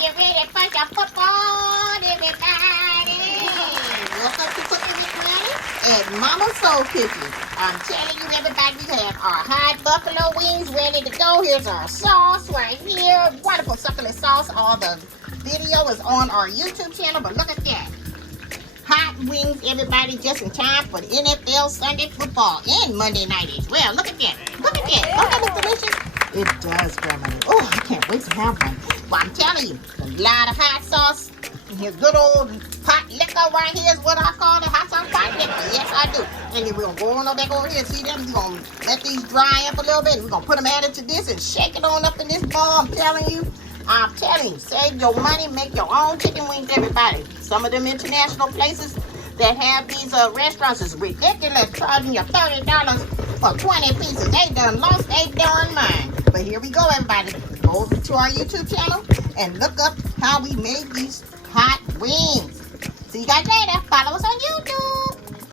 you ready for your football, everybody? Welcome to Cooking with Granny and Mama Soul Cookie. I'm telling you, everybody, we have our hot buffalo wings ready to go. Here's our sauce right here. Wonderful succulent sauce. All the video is on our YouTube channel, but look at that. Hot wings, everybody, just in time for the NFL Sunday football and Monday night as well. Look at that. Look at that. Don't that look delicious? It does, Grandmother. Oh, I can't wait to have one. Well, I'm telling you, a lot of hot sauce. And here's good old hot liquor right here is what I call it. Hot sauce hot liquor. Yes, I do. And then we're going to go on back over here and see them. We're going to let these dry up a little bit. We're going to put them added to this and shake it on up in this bowl. I'm telling you, save your money, make your own chicken wings, everybody. Some of them international places that have these restaurants is ridiculous, charging you $30 for 20 pieces. They done lost their darn mind. But here we go, everybody. Go over to our YouTube channel and look up how we made these hot wings. See you guys later. Follow us on YouTube.